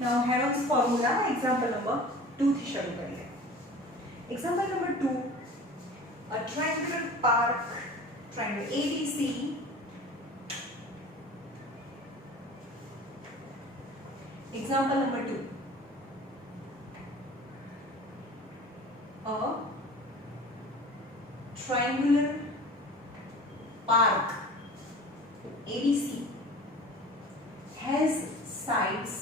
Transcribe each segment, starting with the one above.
Now Heron's formula example number 2 થી શરૂ કરીએ. Example number 2, a triangular park, triangle ABC. Example number 2, a triangular park ABC has sides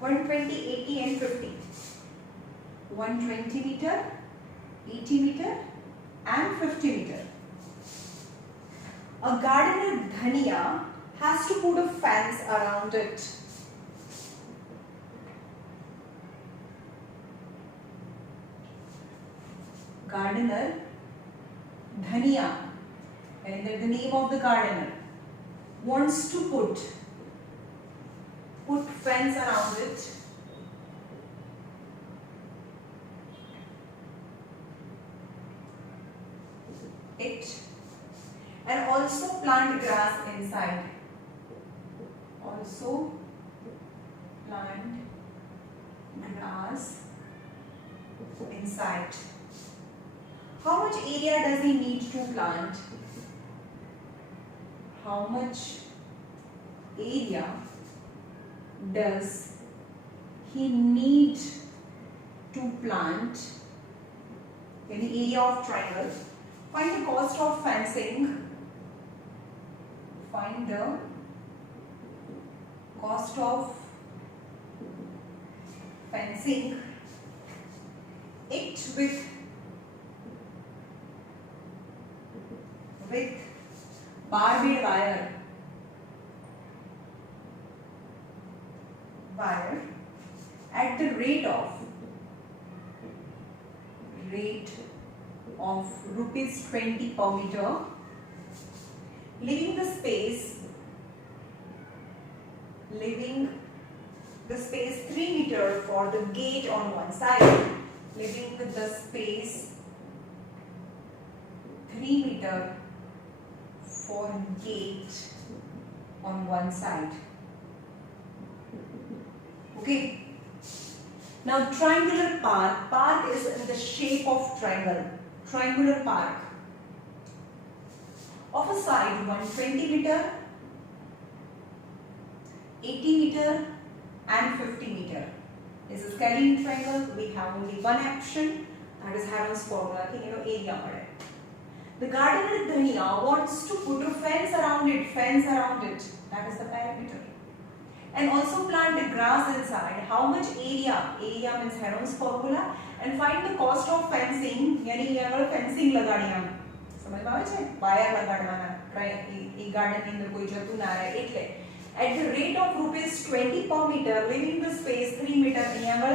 120, 80 and 50. 120 meter, 80 meter and 50 meter. A gardener Dhania has to put a fence around it. Gardener Dhania, and the name of the gardener, wants to put fence around it. And also plant grass inside. Also plant grass inside. How much area does he need to plant? How much area does he need to plant in the area of triangle? Find the cost of fencing. Find the cost of fencing it with barbed wire at the rate of rupees 20 per meter, leaving the space 3 meter for the gate on one side, leaving the space 3 meter for gate on one side. Okay. Now triangular park is in the shape of triangle. Triangular park of a side 120 meter, 80 meter and 50 meter. This is scalene triangle. We have only one option, that is Heron's formula. Area. The gardener Dhania wants to put a fence around it. That is the parameter. And also plant the grass inside. How much area? Area means Heron's formula. And find the cost of fencing. यानी यहाँ fencing लगानी हम. समझ में आवे छे? Wire लगाड़वाना. એ garden ની અંદર કોઈ જતું ના રહે એટલે. At the rate of rupees 20 per meter, leaving the space 3 meter. यहाँ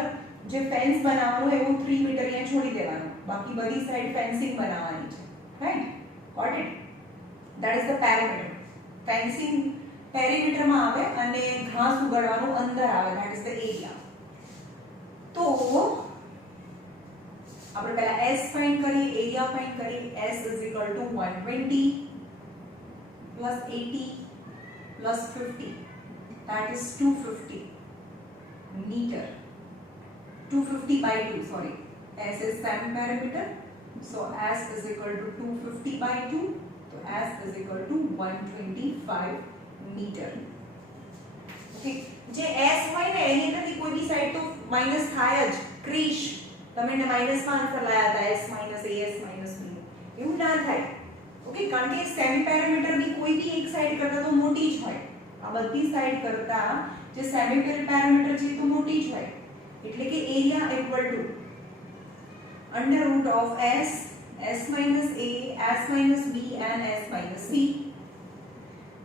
જે fence બનાવવાનું है वो 3 meter यहाँ छोड़ी देवाનું. बाकी बड़ी side fencing बनावानी छे. Right? Got it? That is the parameter. Fencing perimeter માં આવે અને ઘાસ ઉગાડવાનું અંદર આવે. That is the area. તો આપણે પહેલા S ફાઇન્ડ કરીએ, એરિયા ફાઇન્ડ કરીએ. S is equal to 120 plus 80 plus 50. That is 250 meter. 250 by 2, sorry. S is same parameter. So S is equal to 250 by 2. So S is equal to 125 meter. Okay. જે S હોય ને એની અંદરથી કોઈ બી side તો minus થાય જ. ક્રિશ તમે ને માઈનસ માં આન્સર લાયા હતા S minus A S minus B. એવું ના થાય. ઓકે, કારણ કે સેમી પેરામીટર બી કોઈ બી એક સાઈડ કરતા તો મોટી જ હોય. આ બધી સાઈડ કરતા જે સેમી પેરામીટર છે તો મોટી જ હોય. એટલે કે area equal to under root of S minus A, S minus B and S minus C.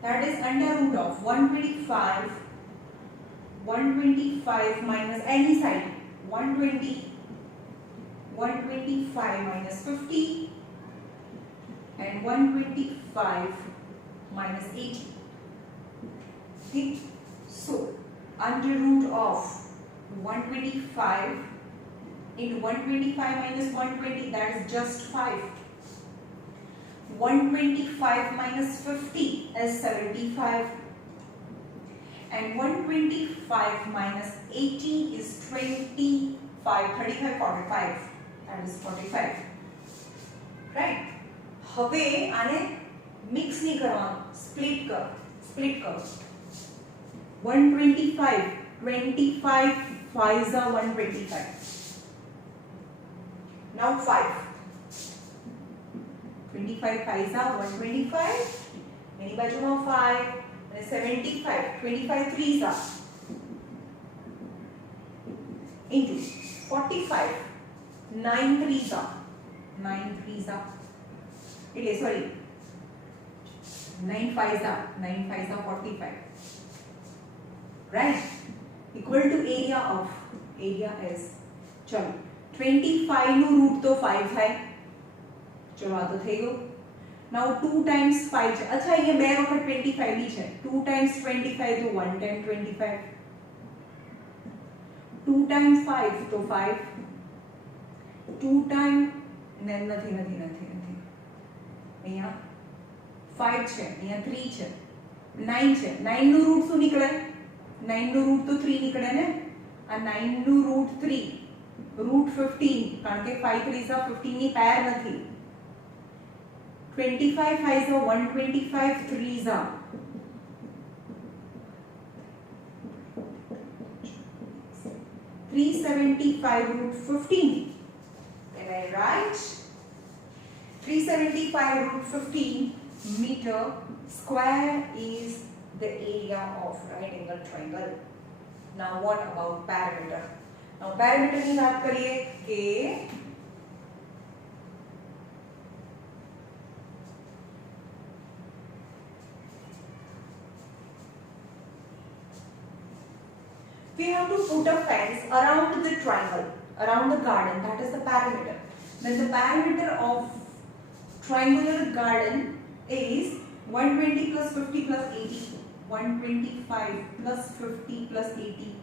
That is under root of 125 minus any side. 125 minus 50 and 125 minus 80. Okay. So under root of 125 into 125 minus 120, that is just 5. 125 minus 50 is 75. and 125 minus 80 is 25. 35, 45. That is 45. Right? હવે આને mix નહીં કરવાનું, split કર. 125, 25 5s are 125. Now 5. 25 5s are 125. એની બાજુમાં 5 અને 75. 25 3s are into 45. 9 3s are. 9 3s are. It is, sorry. 9 5s are. 9 5s are 45. Right? Equal to area of, area is, चलो 25 નું route તો 5 થાય. ચલો આ તો થઈ ગયો. Now 2 times 5 છે. અચ્છા અહીંયા બે વખત 25 બી છે. 2 times 25 તો 1 time 25. 2 times 5 તો 5. 2 times નથી. અહીંયા 5 છે, અહીંયા 3 છે, 9 છે. 9 નું રૂટ શું નીકળે? 9 નું રૂટ તો 3 નીકળે ને. આ 9 નું રૂટ 3, રૂટ 15, કારણ કે 5 3s are 15 ની પેર નથી. 25 5s are 125, 3s are 375 root 15. Am I right? 375 root 15 meter square is the area of right angle triangle. Now what about perimeter? Now perimeter ની વાત કરીએ કે we have to put a fence around the triangle, around the garden. That is the perimeter. Then the perimeter of triangular garden is 120 plus 50 plus 80. 125 plus 50 plus 80.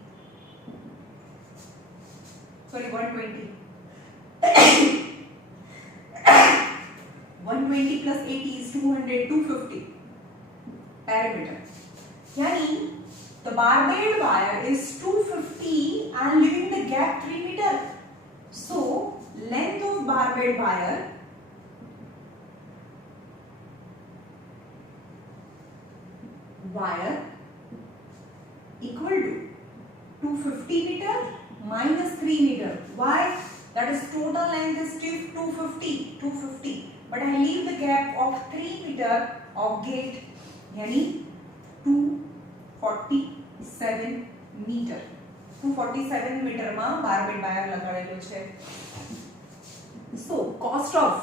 Sorry, 120. 120 plus 80 is 200, 250. Perimeter. Yani, the barbed wire is 250 and leaving the gap 3 meter. So, length of barbed wire equal to 250 meter minus 3 meter. Why? That is total length is 250. But I leave the gap of 3 meter of gate. Yani 247 meter. 247 meter માં barbed wire લગાડેલો છે. So cost of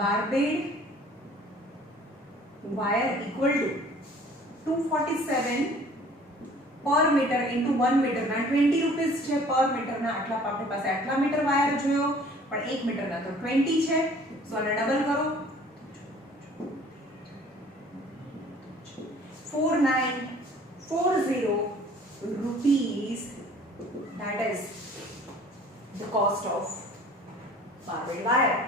barbed wire equal to 247 per meter into 1 meter ના 20 rupees છે per meter ના. આટલા આપણી પાસે આટલા metre wire જોયો પણ 1 મીટર ના તો 20 છે. સો આને ડબલ કરો 4940 rupees. That is the cost of barbed wire.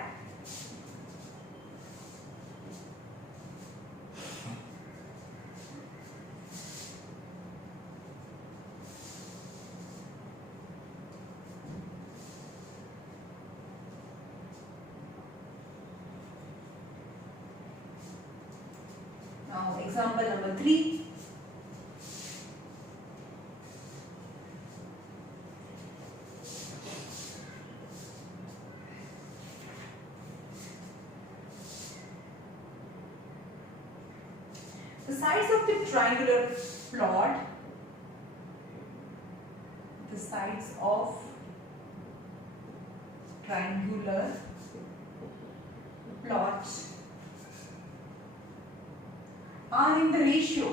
Now example number 3. The sides of the triangular plot, the sides of triangular plot are in the ratio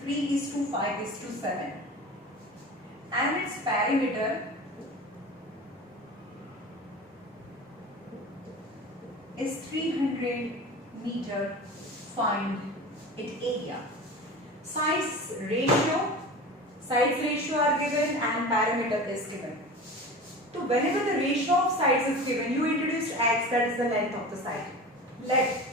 3:5:7 and its perimeter is 300 meter. Find its area. Sides ratio are given and perimeter is given. So whenever the ratio of sides is given, you introduce x x, that is the length of the side. Let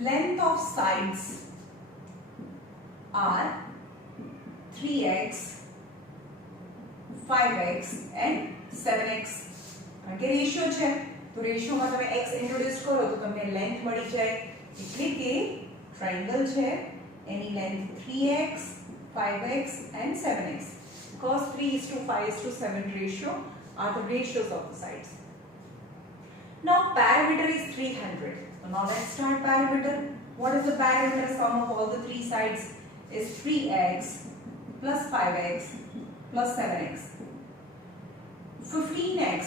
length of sides are 3x, 5x and 7x. કારણ કે ratio છે તો રેશિયોમાં તમે x introduce કરો તો તમને length મળી જાય. એટલે કે ટ્રાયેંગલ છે એની length 3x, 5x and 7x. Because 3:5:7 ratio are the ratios of the sides. Now perimeter is 300. So now let's start perimeter. What is the perimeter? Sum of all the three sides is 3x plus 5x plus 7x. 15x.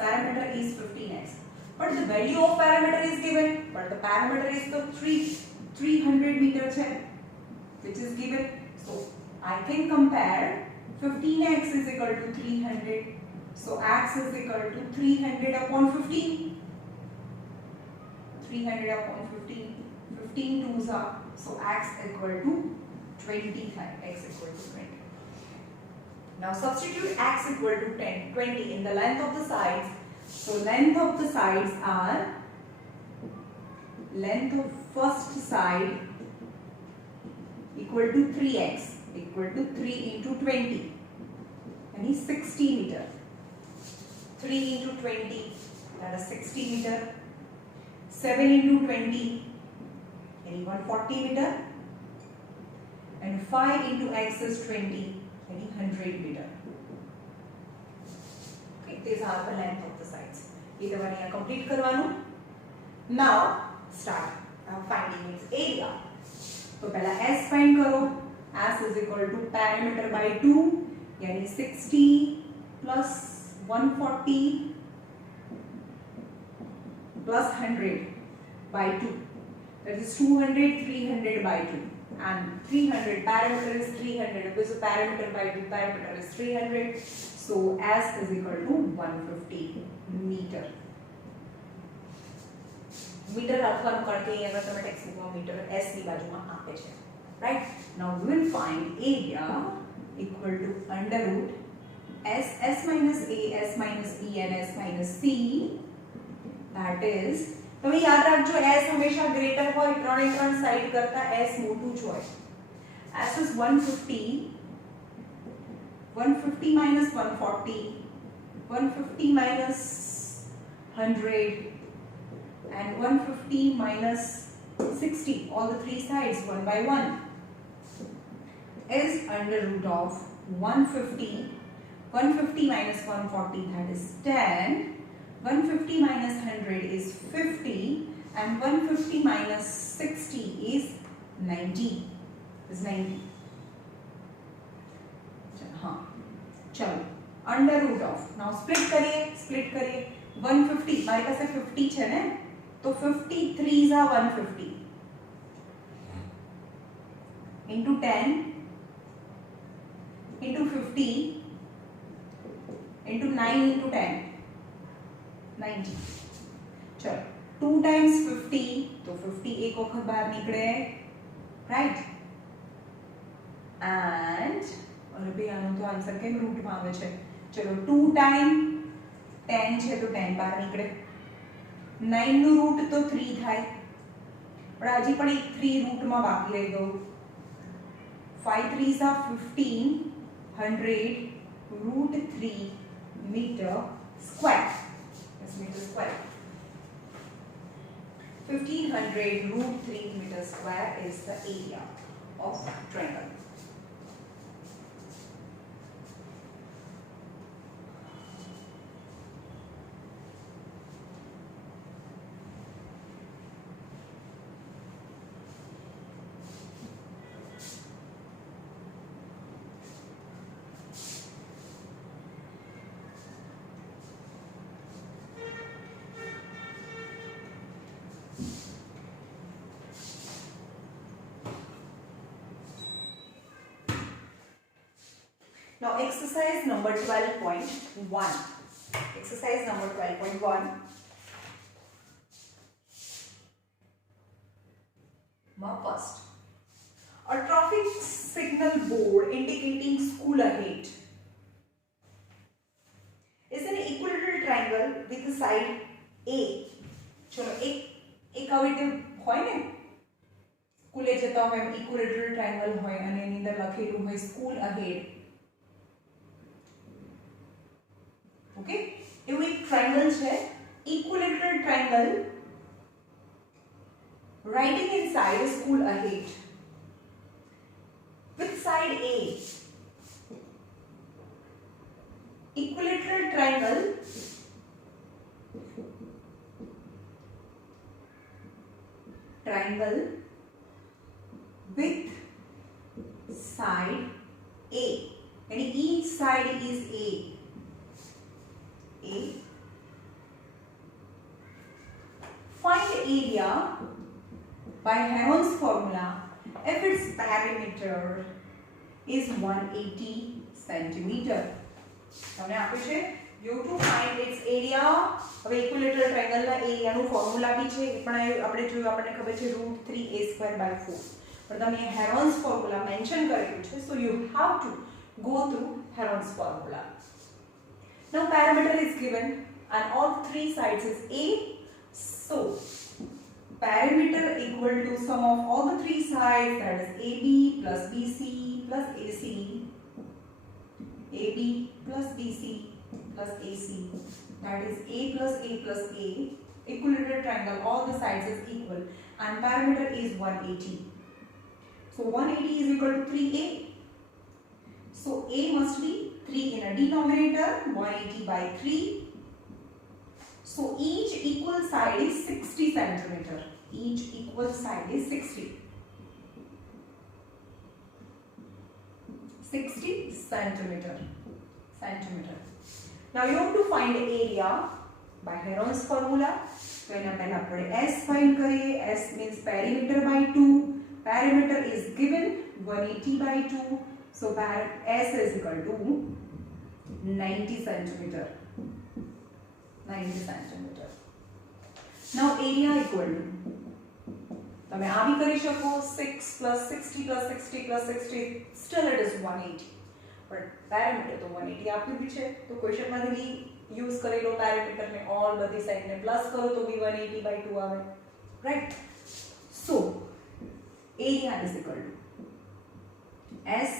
Perimeter is 15x. But the value of perimeter is given. But the perimeter is the 300 meter है, which is given. So I can compare 15x is equal to 300. So x is equal to 300 upon 15. 300 upon 15. 15 twos are. So x equal to 25. X equal to 20. Now substitute x equal to 20 in the length of the sides. So length of the sides are, length of first side equal to 3x, equal to 3 into 20, and is 60 meter. 3 into 20, that is 60 meter. 7 into 20, any 140 meter. And 5 into x is 20, any 100 meter. Okay, these are the length of the sides. ये तो मैंने यहाँ complete करवानू. Now start finding its area. तो पहला s find करो. S is equal to perimeter by 2, यानी 60 plus 140 plus 100 by 2. That is 200, 300 by 2. And 300, perimeter is 300. Because the perimeter by 2, perimeter is 300. So S is equal to 150 meter. Meter રાખવાનું કારણ કે અહીંયા તમે ટેક્સ્ટબુકમાં metre s ની બાજુમાં આપે છે. Right? Now we will find area equal to under root s minus a, s minus b and s minus c. That is, તમે યાદ રાખજો s હંમેશા ગ્રેટર હોય, ત્રણે ત્રણ સાઈડ કરતા s મોટું જ હોય. s is 150, 150 minus 140, 150 minus 100 and 150 minus 60, all the three sides one by one, is under root of 150. 150 minus 140, that is 10. 150 minus 100 is 50 and 150 minus 60 is 90. Is 90. हाँ, चलो under root of. Now split करिए. 150 हमारे पास 50 है ना, तो 50 3s are 150 into 10 into 50 into 9 into 10, 90. चलो 2 times 50 तो 50 एक वक्त बाहर निकले, right? And और भी आनो तो आंसर के रूट में आवे छे. चलो 2 टाइम 10 છે તો 10 બહાર નીકળે. 9 નું રૂટ તો 3 થાય, પણ હજી પણ એક 3 રૂટ માં બાકી રહી ગયો. 5 3s are 15, 100 root 3 meter square. That's meter square. 1500 root 3 meter square is the area of triangle. Now exercise number 12.1. Exercise number 12.1. First, a traffic signal board indicating school ahead with side A. चलो एक આવી રીતે હોય ને સ્કૂલે જતા હોય equilateral triangle હોય અને એની અંદર લખેલું હોય સ્કૂલ અહેડ. ઓકે, એવું એક ટ્રાયેંગલ છે equilateral triangle writing inside a school ahead with side A. Equilateral triangle with side A, and each side is A. Find area by Heron's formula if its perimeter is 180 centimeter. તમને આપે છે you to find its area. હવે equilateral triangle ના area નું formula બી છે, એ પણ આપણે જોયું, આપણને ખબર છે √3a²/4. પણ તમે હેરોન્સ ફોર્મ્યુલા મેન્શન કરેલું છે, so you have to go through Heron's formula. Now perimeter is given and all three sides is A. So perimeter equal to sum of all the three sides, that is AB plus BC plus AC, AB plus BC plus AC, that is A plus A plus A. Equilateral triangle, all the sides is equal and perimeter is 180. So 180 is equal to 3A. So A must be 3 in a denominator, 180 by 3. So each equal side is 60 centimeter. Each equal side is 60 centimeter. Now you have to find area by Heron's formula. So એના પહેલા આપણે S find કરીએ. S means perimeter by 2. Perimeter is given 180 by 2. So S is equal to 90 centimeter. 90 centimeter. Now area equal to, તમે આ બી કરી શકો 6 plus 60 plus 60 plus 60, still it is 180. but parameter તો 180 આપ્યું બી છે, તો ક્વેશ્ચન માંથી બી યુઝ કરેલો પેરામીટર ને ઓલ બધી સાઈડ ને પ્લસ કરો તો બી 180 by 2 આવે, right? So area is equal to S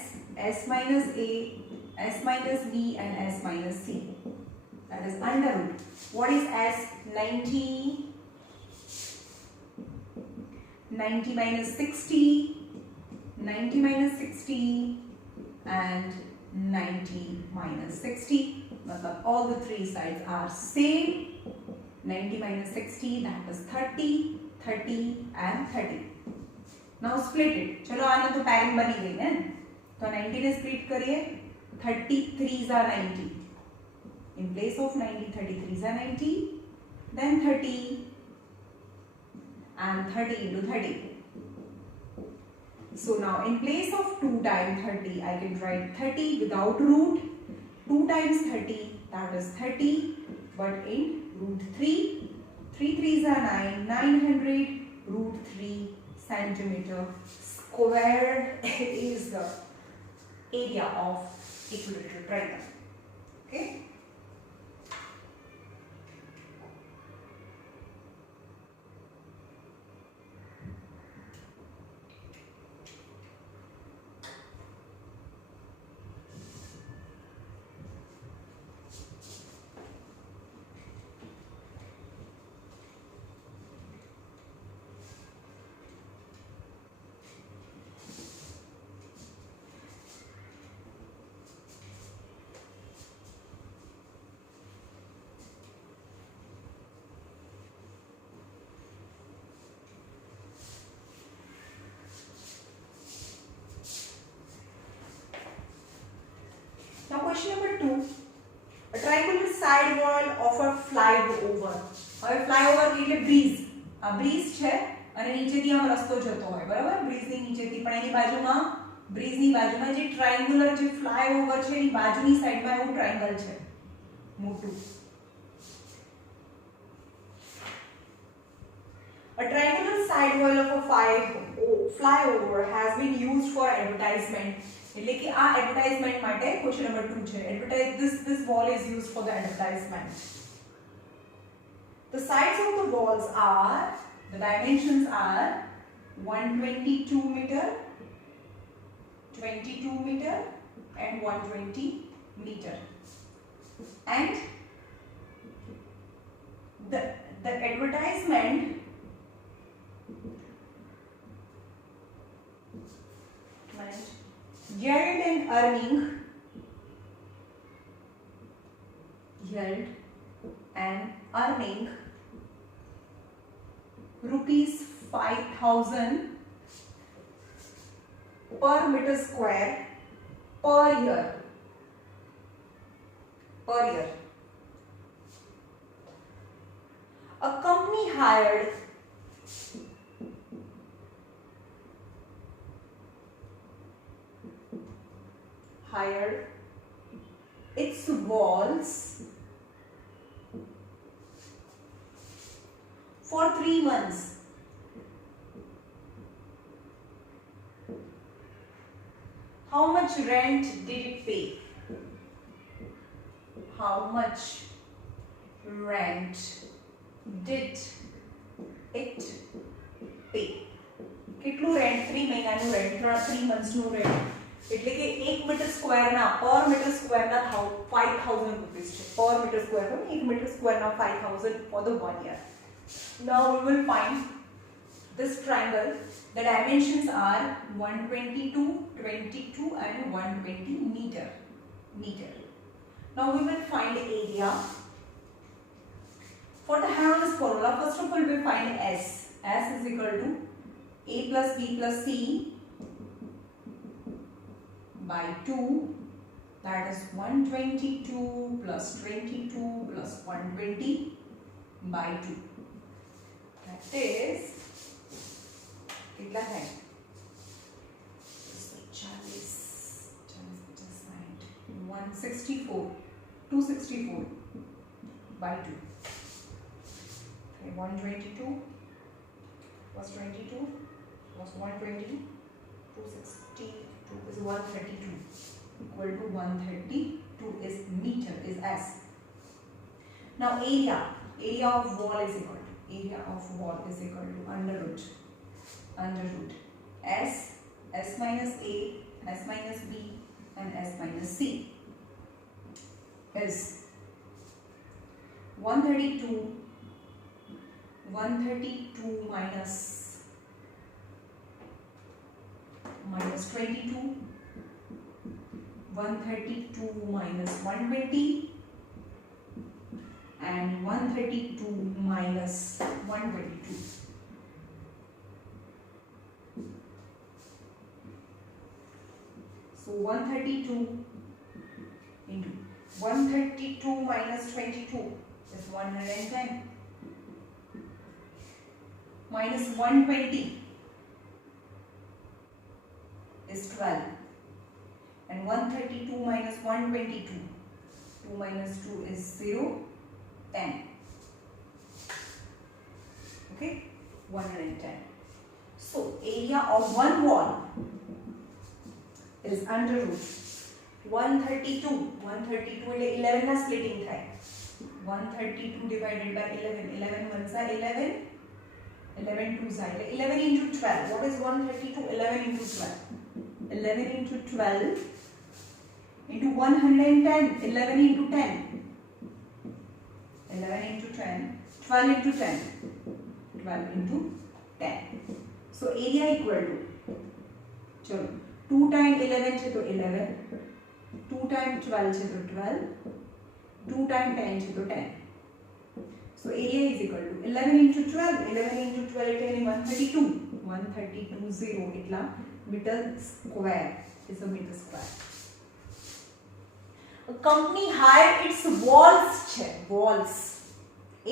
minus A, S minus B and S minus C. That is under root. What is S? 90 minus 60, 90 minus 60 and 90 minus 60. Matlab all the three sides are same. 90 minus 60, that is 30, 30 and 30. Now split it. चलो आना तो pairing बनी गई है, तो 90 ने split करिए, 33s are 90. In place of 90, 33s are 90, then 30 and 30 into 30. So now in place of 2 times 30, I can write 30 without root. 2 times 30, that is 30, but in root 3, 3 3s are 9, 900 root 3 centimeter square is the area of equilateral triangle. Okay. Now question number 2. A triangular side wall of a flyover. હવે flyover એટલે bridge. આ bridge છે અને નીચેથી આમ રસ્તો જતો હોય, બરાબર? બ્રિજની નીચેથી, પણ એની બાજુમાં, બ્રિજની બાજુમાં જે ટ્રાયંગ્યુલર જે ફ્લાયઓવર છે એની બાજુની સાઈડમાં એવું ટ્રાયંગલ છે મોટું. A triangular side wall of a flyover has been used for advertisement. એટલે કે આ એડવર્ટાઇઝમેન્ટ માટે ક્વેશ્ચન નંબર 2 છે. this wall is used for the advertisement. The sides of the walls are, the dimensions are 122 meter, 22 meter and 120 meter. And the advertisement yield and earning, yield and earning rupees 5,000 per meter square per year. Per year. A company hired its walls for 3 months. How much rent did it pay? How much rent did it pay? કેટલું rent 3 મહિનાનું rent 3 મંથ્સનું rent એટલે કે 1 metre સ્ક્વેરના પર metre સ્ક્વેરના 5000 rupees છે પર metre square પર 1 metre સ્ક્વેરના 5000 for the 1 year. Now we will find this triangle. The dimensions are 122, 22 and 120 meter. Now we will find the area. For the Heron's formula, first of all we will find S. S is equal to A plus B plus C by 2, that is 122 plus 22 plus 120 by 2. That is, कितना है? 264 by 2. Okay, 122 plus 22 plus 120, 262 is 132, equal to 132 is meter, is S. Now area of wall is equal to under root S minus A, S minus B and S minus C is 132 minus 22, 132 minus 120 and 132 minus 122. So 132 into 132 minus 22 is 110 minus 120 is 12 and 132 minus 122, 2 minus 2 is 0, 10. Okay, 110. So area of one wall is under root 132 એટલે 11 ના splitting થાય 132 divided by 11, 11 ones are 11, 11 twos are 11 into 12. What is 132? 11 into 12. 11 into 12 into 110. 11 into 10. 11 into 10. 12 into 10. 12 into 10. So area equal to, चलो 2 times 11 છે તો 11, 2 times 12 છે તો 12, 2 times 10 છે તો 10. So area is equal to 11 into 12. 11 into 12 એટલે 132. 132 0 એટલા meter square is a meter square. A company hired its walls છે, walls.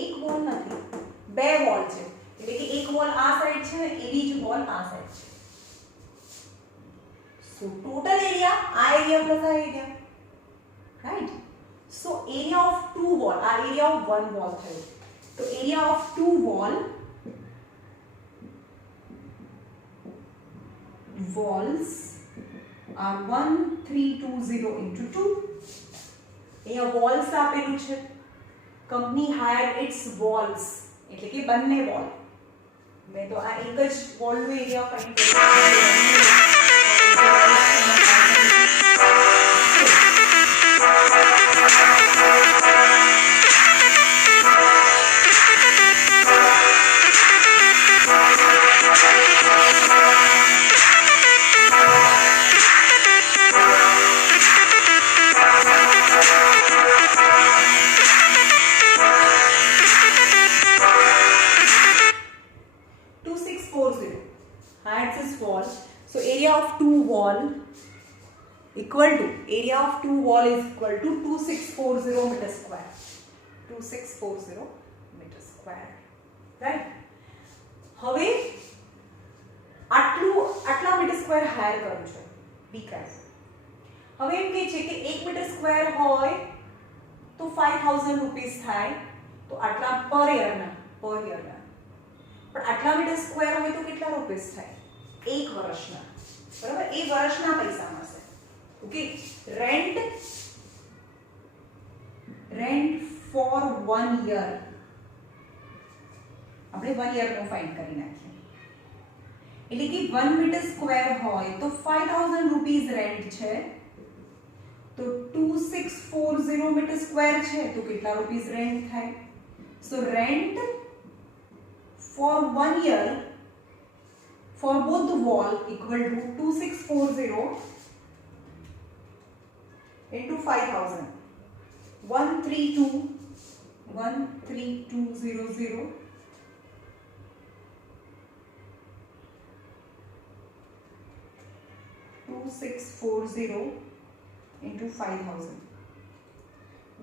એક wall નથી, બે wall છે. એટલે કે એક wall આ side છે ને એવી જ wall આ side છે. So total area, આ area plus આ area. Right? So area of two wall, our area of one wall है. So area of two walls are 1320 into 2. અહીંયા walls આપેલું છે કંપની had its walls એટલે કે બંને વોલ. મેં તો આ એક જ વોલનો એરિયા ફાઇન્ડ કર્યો. 2640 had this wall. So area of two wall equal to area of two wall is equal to 2640 meter square. 2640 meter square. Right? હવે આટલા મીટર સ્ક્વેર હાયર કરવું છે. બી ક્રાઇસ. હવે એમ કહે છે કે 1 મીટર સ્ક્વેર હોય તો 5000 રૂપીસ થાય. તો આટલા પર યરના પણ આટલા મીટર સ્ક્વેર હોય તો કેટલા રૂપીસ થાય? 1 વર્ષના. બરાબર? 1 વર્ષના પૈસા મળશે. ઓકે, રેન્ટ ફોર 1 યર આપણે 1 યર નો ફાઇન્ડ કરી નાખીએ. એટલે કે 1 મીટર સ્ક્વેર હોય તો 5000 રૂપીસ રેન્ટ છે. તો 2640 મીટર સ્ક્વેર છે તો કેટલા રૂપીસ રેન્ટ થાય? સો rent for 1 year for both the wall equal to 2640 into 5000. 13200 2640 into 5000.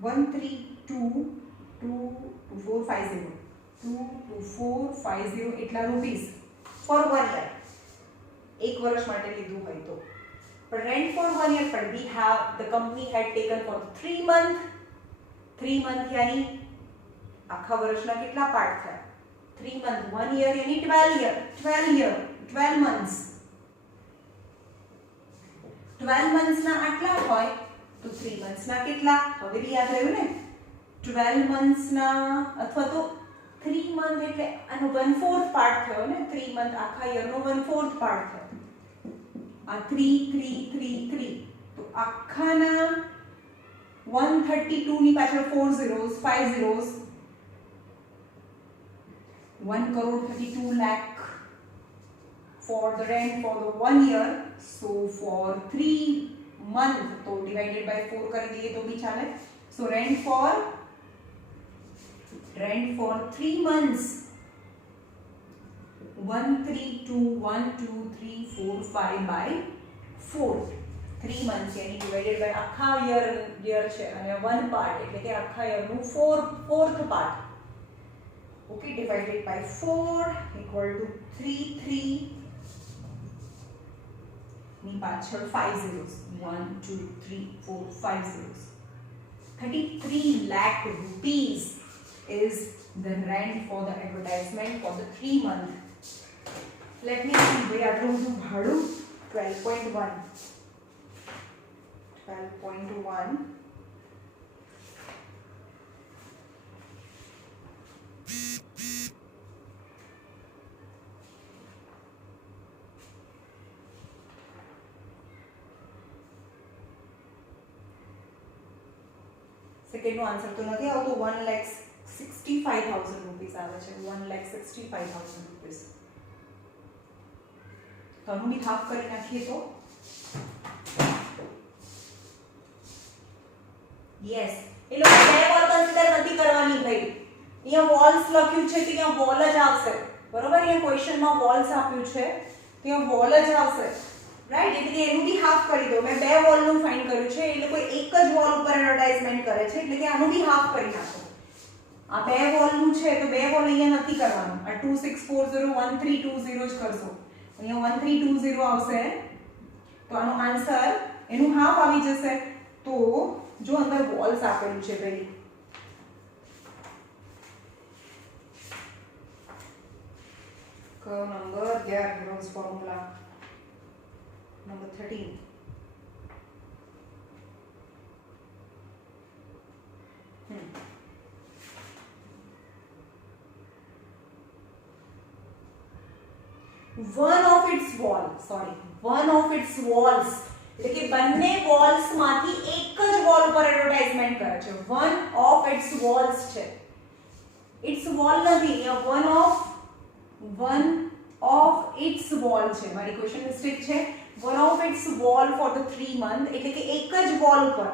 1322450 22450 એટલા રૂપીસ ફોર 1 યર. 1 વર્ષ માટે લીધું હોય તો. પણ રેન્ટ ફોર 1 યર પણ we have the company had taken for 3 month. 3 month यानी આખા વર્ષના કેટલા પાર્ટ થયા? 3 મંથ. 1 યર यानी 12 મંથ્સ. 12 મંથ્સના આટલા હોય તો 3 મંથ્સના કેટલા? હવે યાદ રહ્યું ને? 12 મંથ્સના અથવા તો 3 મંથ એટલે આનો 1/4 પાર્ટ થયો ને. 3 મંથ આખા યરનો 1/4 પાર્ટ થયો. આ 3 3 3 3 તો આખાના 132 ની પાછળ 4 zeros 5 zeros 1,32 lakh for the rent for the 1 year. So for 3 month तो divided by 4 कर दिए तो भी चले. So rent for 3 months 1321234 by 4. 3 months यानी divided by આખા year છે અને 1 part એટલે કે આખા year નું 4th part. Okay, divided by 4 equal to 33 ની પાછળ 5 zeros 1 2 3 4 5 zeros. 33 lakh rupees is the rent for the advertisement for the 3 month. Let me see where I do bhadu 12.1. Second નો answer તો નથી આવતો. 1,65,000 રૂપીસ આવે છે. 1,65,000 rupees. તો આનું બી હાફ કરી નાખીએ તો યસ. એ લોકો બે વોલ કન્સિડર નથી કરવાની ભાઈ. અહીંયા વોલ્સ લખ્યું છે તો અહીંયા વોલ જ આવશે. બરોબર? અહીંયા ક્વેશ્ચનમાં વોલ્સ આપ્યું છે તો અહીંયા વોલ જ આવશે. રાઈટ? એટલે કે એનું બી હાફ કરી દો. મેં બે વોલનું ફાઇન્ડ કર્યું છે. એ લોકો એક જ વોલ ઉપર એડવર્ટાઇઝમેન્ટ કરે છે એટલે કે આનું બી હાફ કરી નાખો. આ બે વોલનું છે તો બે વોલ અહીંયા નથી કરવાનું. આ 2640 1320 જ કરશો. અહીંયા 1320 આવશે તો આનો આન્સર એનું હાફ આવી જશે. તો જો અંદર વોલ્સ આપેલું છે ભાઈ કયો નંબર? ગેરોસ formula number 13. one of its walls એટલે કે બંને વોલ્સ માંથી એક જ વોલ ઉપર એડવર્ટાઇઝમેન્ટ કરે છે. one of its walls છે. its wall નથી, અહીંયા one of its wall છે. મારી ક્વેશ્ચન મિસ્ટેક છે. one of its wall for the 3 month એટલે કે એક જ વોલ ઉપર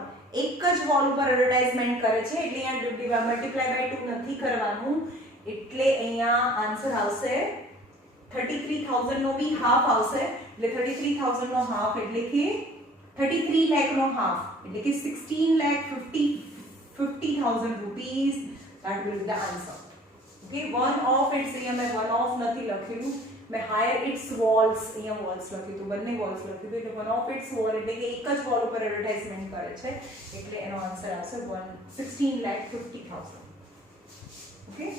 એડવર્ટાઇઝમેન્ટ કરે છે. એટલે અહીંયા મલ્ટીપ્લાય બાય 2 નથી કરવાનું. એટલે અહીંયા આન્સર આવશે 33,000 નો બી હાફ આવશે. એટલે 33,000 નો હાફ એટલે કે 33 lakh નો હાફ એટલે કે 16,50,000 rupees. that will be the answer. okay, one of its અહીંયા મેં one of નથી લખેલું, મેં higher its walls અહીંયા walls લખ્યું હતું, બંને walls લખ્યું હતું. એટલે one of its wall એટલે કે એક જ વોલ ઉપર એડવર્ટાઇઝમેન્ટ કરે છે. એટલે એનો આન્સર આવશે 16,50,000. okay.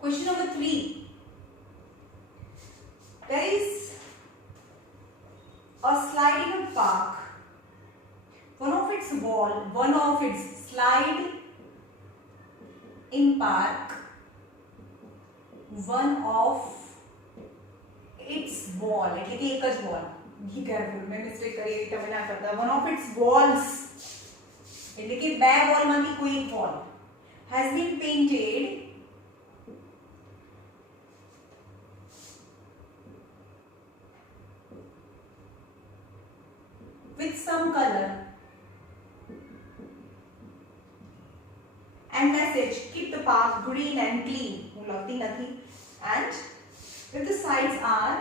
Question number 3. There is a slide in a park. One of its slide in park. One of its wall. એટલે કે એક જ wall. Be careful. મેં મિસ્ટેક કરી એ તમે ના કરતા. One of its walls. એટલે કે બે wall માંથી કોઈ એક wall has been painted with some color and message keep the park green and clean. હું લખતી નથી. and if the sides are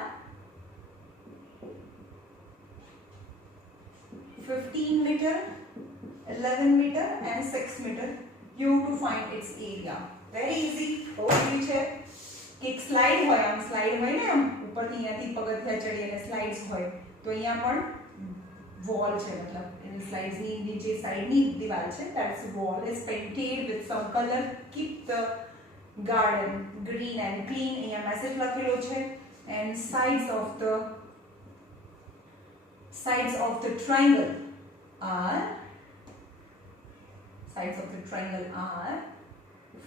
15 meter, 11 meter and 6 meter, you have to find its area. very easy. Okay છે કે એક slide હોય, આમ slide હોય ને, આમ ઉપરથી અહીંયાથી પગથિયા ચડી અને સ્લાઇડ્સ હોય, તો અહીંયા પણ wall છે, मतलब in slides ની નીચે સાઈડ ની દીવાલ છે. that's wall is painted with some color keep the garden green and clean. અહીંયા મેસેજ લખેલો છે. and sides of the triangle are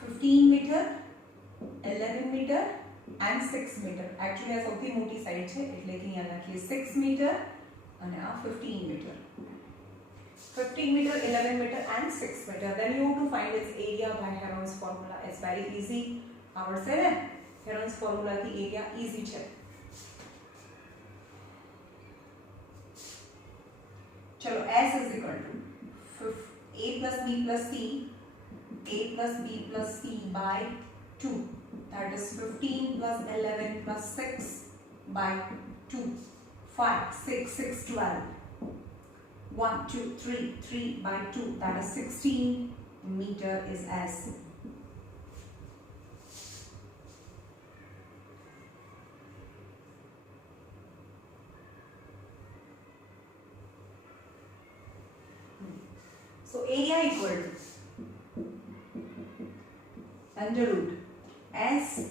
15 meter, 11 meter and 6 meter. actually આ સૌથી મોટી સાઈડ છે એટલે કે અહીંયા લખીએ 6 meter and 15 meter. 15 meter, 11 meter and 6 meter. Then you have to find its area by Heron's formula. It's very easy. આવડશે ને? Heron's formula થી area easy છે. ચલો S is equal to A plus B plus C, A plus B plus C by 2. That is 15 plus 11 plus 6 by 2. 5, 6, 6, 12. 1, 2, 3, 3 by 2. That is 16 meter is S. So area equal to under root S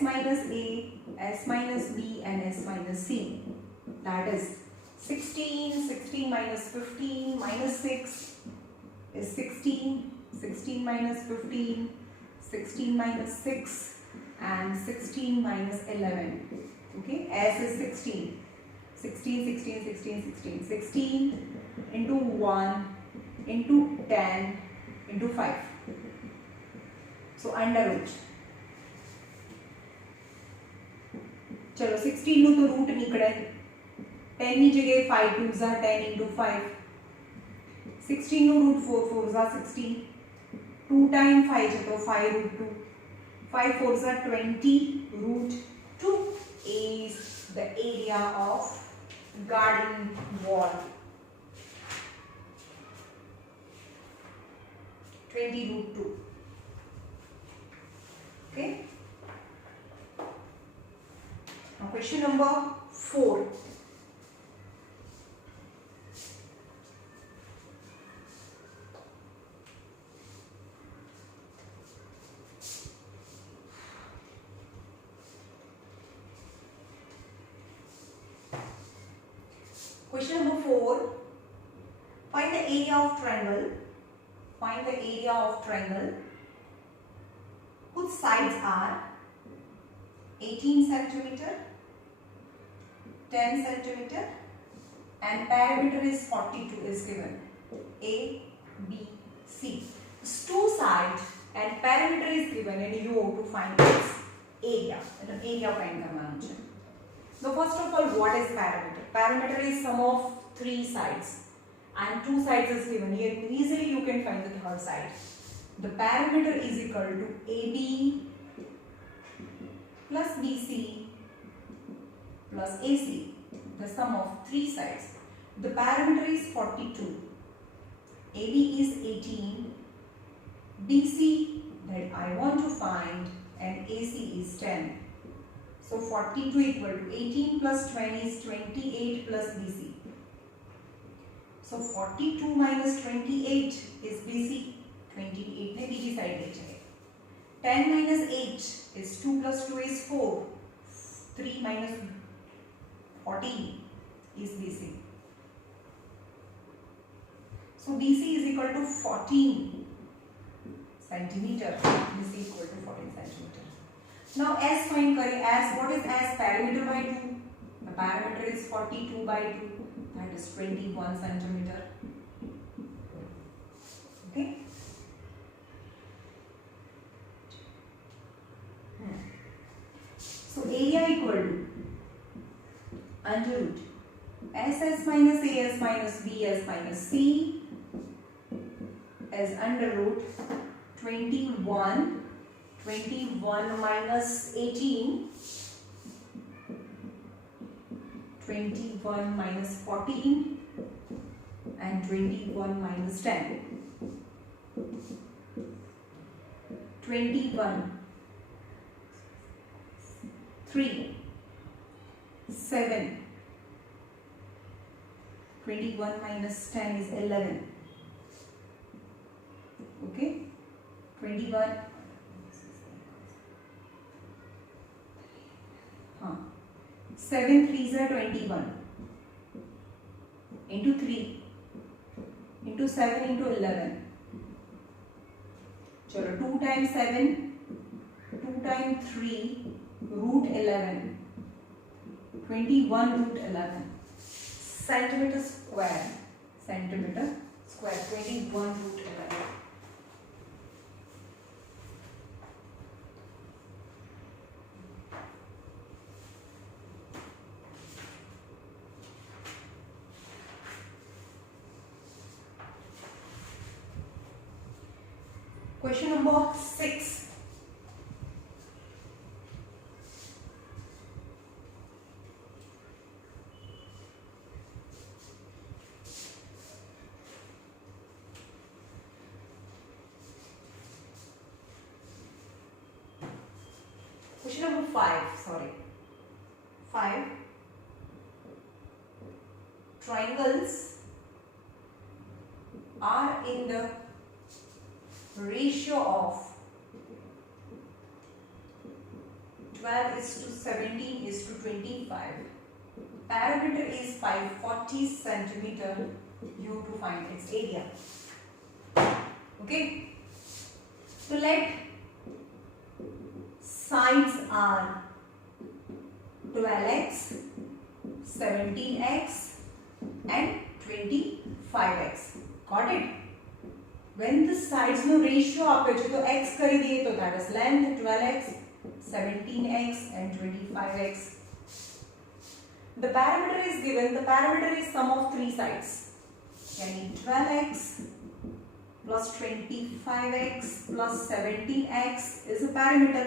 minus A, S minus B and S minus C. That is 16 minus 15 minus 6 is 16. 16 minus 15, 16 minus 6 and 16 minus 11. Okay, S is 16. 16 into 1 into 10 into 5. So under root. चलो 16 નું તો route નીકળે. 10 ની જગ્યાએ 5 2s are 10 into 5. 16 નું route 4 4s are 16. 2 times 5 છે તો 5 root 2. 5 4s are 20. Root 2 is the area of garden wall. 20 root 2. Okay. Now question number 4. Question number 4. Find the area of triangle. Find the area of triangle whose sides are 18 centimeter, 10 centimeter, and perimeter is 42 is given. A, B, C. It's two sides and perimeter is given and you have to find its area. The area find करना है. So first of all, what is perimeter? Perimeter is sum of three sides and two sides is given. Here easily you can find the third side. The perimeter is equal to AB plus BC plus AC, the sum of three sides. The perimeter is 42, AB is 18, BC that I want to find, and AC is 10. So 42 equal to 18 plus 20 is 28 plus BC. So 42 minus 28 is BC. 28 ने BC side ले जाए. 10 minus 8 is 2 plus 2 is 4. 3 minus 14 is BC. So BC is equal to 14 centimeter. BC equal to 14 centimeter. Now S find करें. S, what is S? Perimeter by 2. The perimeter is 42 by 2. That is 21 centimeter. Okay. So area equal to under root SS minus AS minus BS minus C is under root 21 minus 18, 21 minus 14 and 21 minus 10. 21 3 7. 21 minus 10 is 11. Okay. 21 7 3s are 21 into 3 into 7 into 11. चलो 2 times 7 2 times 3 root 11 21 root 11 centimeter square 21 root 11. Question number 6. Question number 5, sorry. 5. Triangles are in the ratio of 12 is to 17 is to 25. Perimeter is 540 centimeter. You have to find its area. Okay. So let sides are 12x, 17x and 25x. Got it? When the sides no ratio આપે છે તો x કરી દઈએ તો that is length 12x, 17x and 25x. The perimeter is given. The perimeter is sum of three sides. Yani 12x plus 25x plus 17x is a perimeter.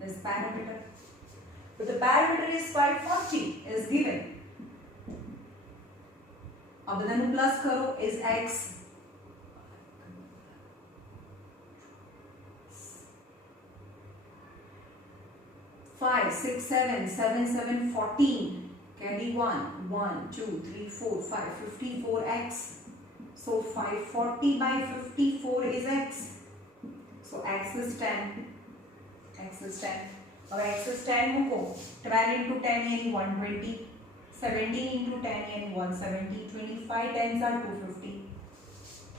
This perimeter. But the perimeter is 540 is given. આ બધાનું plus કરો is x 5 6 7 7 7 14 carry 1 1 2 3 4 5 54x. So 540 by 54 is x. So x is 10. X is 10. Now x is 10 मुको 12 into 10 यानी 120, 17 into 10 यानी 170, 25 tens are 250.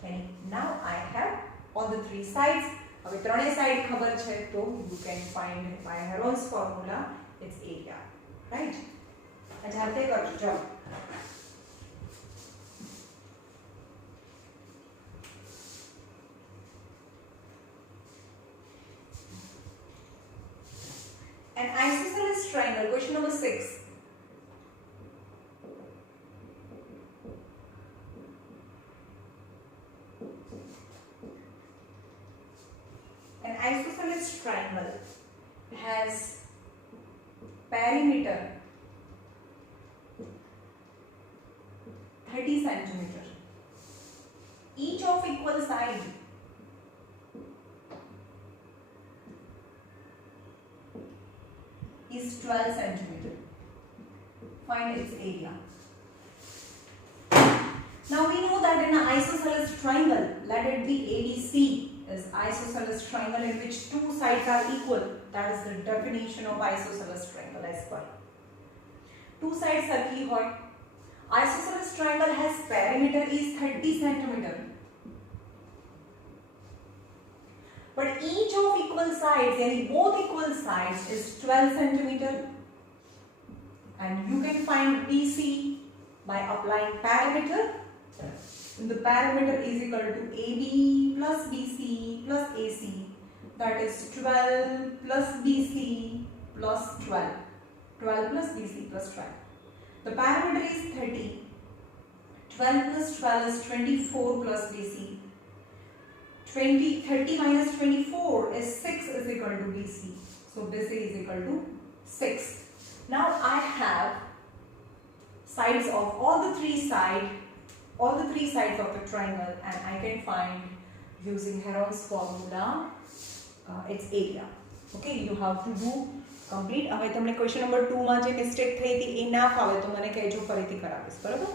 यानी now I have all the three sides. હવે ત્રણેય side ખબર છે તો you can find by Heron's formula its area, right? જાતે કરજો જાઓ. An isosceles triangle, question number 6. An isosceles triangle has perimeter 30 centimeter. Each of equal side is 12 centimeter. Find its area. Now we know that in an isosceles triangle, let it be ABC, is isosceles triangle in which two sides are equal. That is the definition of isosceles triangle as per. Two sides circle hoy. Isosceles triangle has perimeter is 30 centimeter. But each of equal sides, yani both equal sides is 12 centimeter. And you can find BC by applying perimeter. The perimeter is equal to AB plus BC plus AC. That is 12 plus BC plus 12. 12 plus BC plus 12. The perimeter is 30. 12 plus 12 is 24 plus BC. 30 minus 24 is 6 is equal to BC. So BC is equal to 6. Now I have sides of all the three sides of the triangle, and I can find using Heron's formula its area. Okay, you have to do complete. હવે તમને question number 2 માં જે mistake થઈ હતી એ ના ફાવે તો મને કહેજો, ફરીથી કરાવીશ, બરાબર?